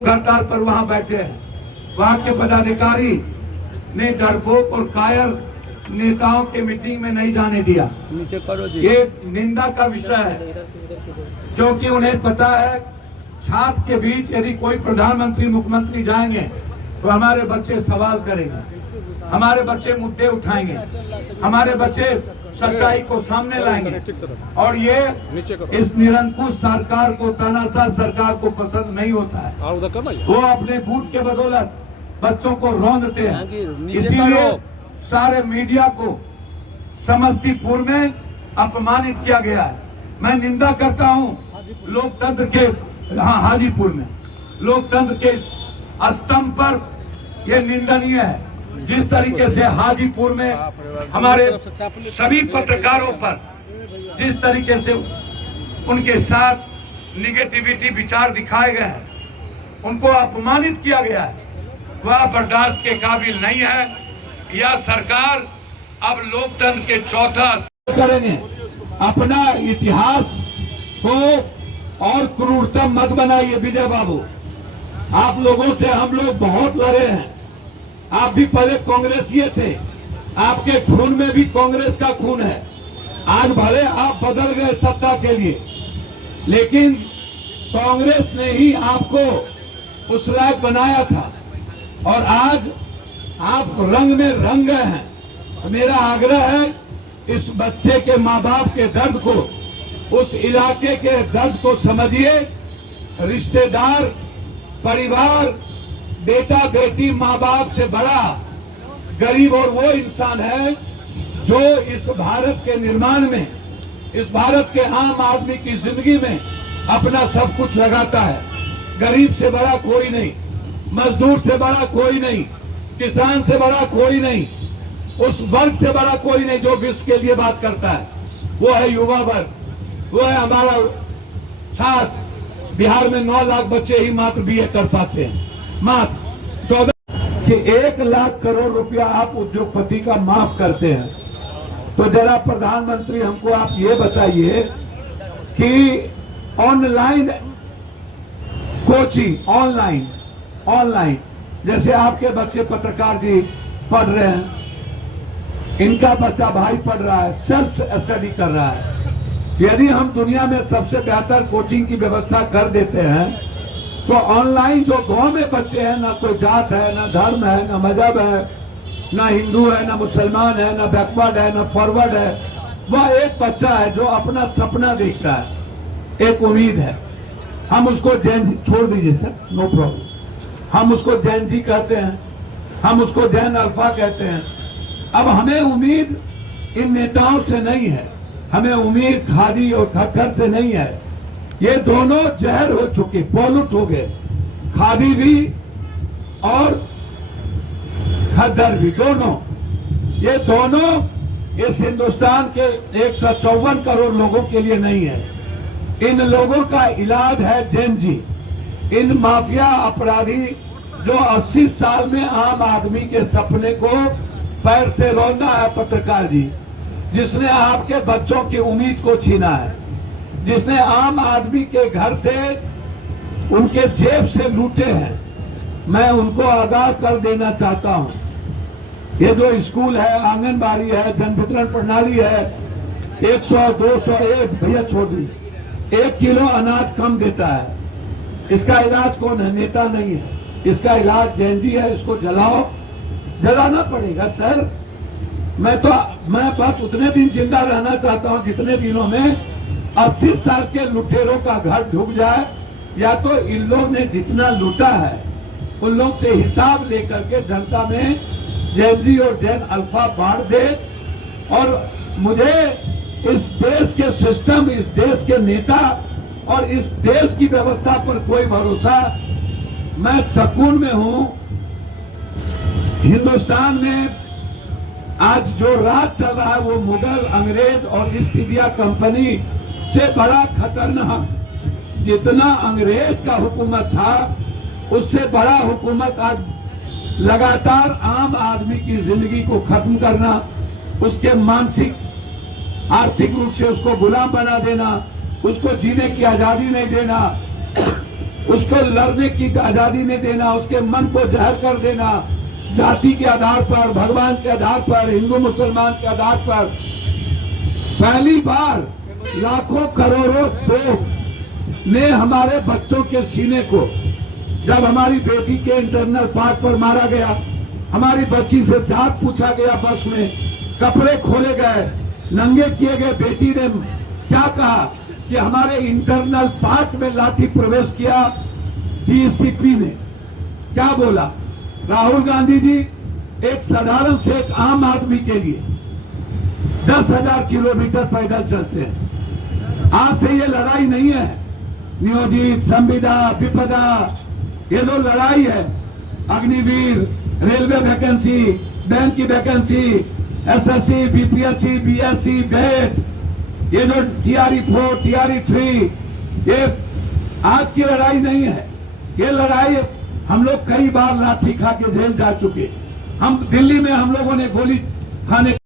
हड़ताल पर वहां बैठे हैं। वहां के पदाधिकारी ने डरपोक और कायर नेताओं के मीटिंग में नहीं जाने दिया। ये निंदा का विषय है, क्योंकि उन्हें पता है छात्र के बीच यदि कोई प्रधानमंत्री मुख्यमंत्री जाएंगे तो हमारे बच्चे सवाल करेंगे, हमारे बच्चे मुद्दे उठाएंगे, हमारे बच्चे सच्चाई को सामने लाएंगे। और ये इस निरंकुश सरकार को, तानाशाह सरकार को पसंद नहीं होता है। वो अपने बूट के बदौलत बच्चों को रौंदते हैं। इसीलिए सारे मीडिया को समस्तीपुर में अपमानित किया गया है। मैं निंदा करता हूं लोकतंत्र के, हाजीपुर में लोकतंत्र के स्तंभ पर यह निंदनीय है। जिस तरीके से हाजीपुर में हमारे सभी पत्रकारों पर जिस तरीके से उनके साथ निगेटिविटी विचार दिखाए गए हैं, उनको अपमानित किया गया है, वह बर्दाश्त के काबिल नहीं है। यह सरकार अब लोकतंत्र के चौथा करेंगे। अपना इतिहास को और क्रूरतम मत बनाइए विजय बाबू। आप लोगों से हम लोग बहुत लड़े हैं। आप भी पहले कांग्रेसी थे, आपके खून में भी कांग्रेस का खून है। आज भले आप बदल गए सत्ता के लिए, लेकिन कांग्रेस ने ही आपको उस लायक बनाया था और आज आप रंग में रंग गए हैं। मेरा आग्रह है, इस बच्चे के माँ बाप के दर्द को, उस इलाके के दर्द को समझिए। रिश्तेदार, परिवार, बेटा बेटी, माँ बाप से बड़ा गरीब और वो इंसान है जो इस भारत के निर्माण में, इस भारत के आम आदमी की जिंदगी में अपना सब कुछ लगाता है। गरीब से बड़ा कोई नहीं, मजदूर से बड़ा कोई नहीं, किसान से बड़ा कोई नहीं, उस वर्ग से बड़ा कोई नहीं जो विश्व के लिए बात करता है। वो है युवा वर्ग, वो है हमारा छात्र। बिहार में 9 लाख बच्चे ही मात्र बीए कर पाते हैं, मात्र 14 कि 1 लाख करोड़ रुपया आप उद्योगपति का माफ करते हैं। तो जरा प्रधानमंत्री हमको आप ये बताइए कि ऑनलाइन कोचिंग, ऑनलाइन जैसे आपके बच्चे पत्रकार जी पढ़ रहे हैं, इनका बच्चा भाई पढ़ रहा है, सेल्फ स्टडी कर रहा है। यदि हम दुनिया में सबसे बेहतर कोचिंग की व्यवस्था कर देते हैं तो ऑनलाइन जो गांव में बच्चे हैं, ना कोई जात है, ना धर्म है, ना मजहब है, ना हिंदू है, ना मुसलमान है, ना बैकवर्ड है, ना फॉरवर्ड है, वह एक बच्चा है जो अपना सपना देखता है, एक उम्मीद है। हम उसको जैन, छोड़ दीजिए सर, नो प्रॉब्लम, हम उसको जैन जी कहते हैं, हम उसको जैन अल्फा कहते हैं। अब हमें उम्मीद इन नेताओं से नहीं है, हमें उम्मीद खादी और खक्खर से नहीं है। ये दोनों जहर हो चुके, पॉल्यूट हो गए, खादी भी और खद्दर भी, दोनों। ये दोनों इस हिंदुस्तान के 154 करोड़ लोगों के लिए नहीं है। इन लोगों का इलाज है जैन जी, इन माफिया अपराधी जो 80 साल में आम आदमी के सपने को पैर से रौंदा है। पत्रकार जी, जिसने आपके बच्चों की उम्मीद को छीना है, जिसने आम आदमी के घर से, उनके जेब से लूटे हैं, मैं उनको आगाह कर देना चाहता हूं। ये जो स्कूल है, आंगनबाड़ी है, जन वितरण प्रणाली है, 100, 200, भैया छोड़ दीजिए, 1 किलो अनाज कम देता है। इसका इलाज कौन है? नेता नहीं है, इसका इलाज जैन जी है। इसको जलाओ, जलाना पड़ेगा सर। मैं बस उतने दिन जिंदा रहना चाहता हूं जितने दिनों में 80 साल के लुटेरों का घर डूब जाए, या तो इन लोग ने जितना लूटा है उन लोग से हिसाब लेकर के जनता में जैन जी और जैन अल्फा बांट दे। और मुझे इस देश के सिस्टम, इस देश के नेता और इस देश की व्यवस्था पर कोई भरोसा। मैं सकून में हूं। हिंदुस्तान में आज जो राज चल रहा है वो मुगल, अंग्रेज और ईस्ट इंडिया कंपनी से बड़ा खतरनाक, जितना अंग्रेज का हुकूमत था उससे बड़ा हुकूमत आज लगातार आम आदमी की जिंदगी को खत्म करना, उसके मानसिक आर्थिक रूप से उसको गुलाम बना देना, उसको जीने की आजादी नहीं देना, उसको लड़ने की आजादी नहीं देना, उसके मन को जहर कर देना, जाति के आधार पर, भगवान के आधार पर, हिंदू मुसलमान के आधार पर। पहली बार लाखों करोड़ों तोप ने हमारे बच्चों के सीने को, जब हमारी बेटी के इंटरनल पार्ट पर मारा गया, हमारी बच्ची से जात पूछा गया, बस में कपड़े खोले गए, नंगे किए गए, बेटी ने क्या कहा कि हमारे इंटरनल पार्ट में लाठी प्रवेश किया। डीसीपी ने क्या बोला? राहुल गांधी जी एक साधारण से एक आम आदमी के लिए 10,000 किलोमीटर पैदल चलते हैं। आज से ये लड़ाई नहीं है नियोजित, संविदा, विपदा, ये जो लड़ाई है अग्निवीर, रेलवे वैकेंसी, बैंक की वैकेंसी, एसएससी, बीपीएससी, बीएससी, बेट, ये जो टीआरई 4, टीआरई 3, ये आज की लड़ाई नहीं है। ये लड़ाई हम लोग कई बार लाठी खा के जेल जा चुके। हम दिल्ली में हम लोगों ने गोली खाने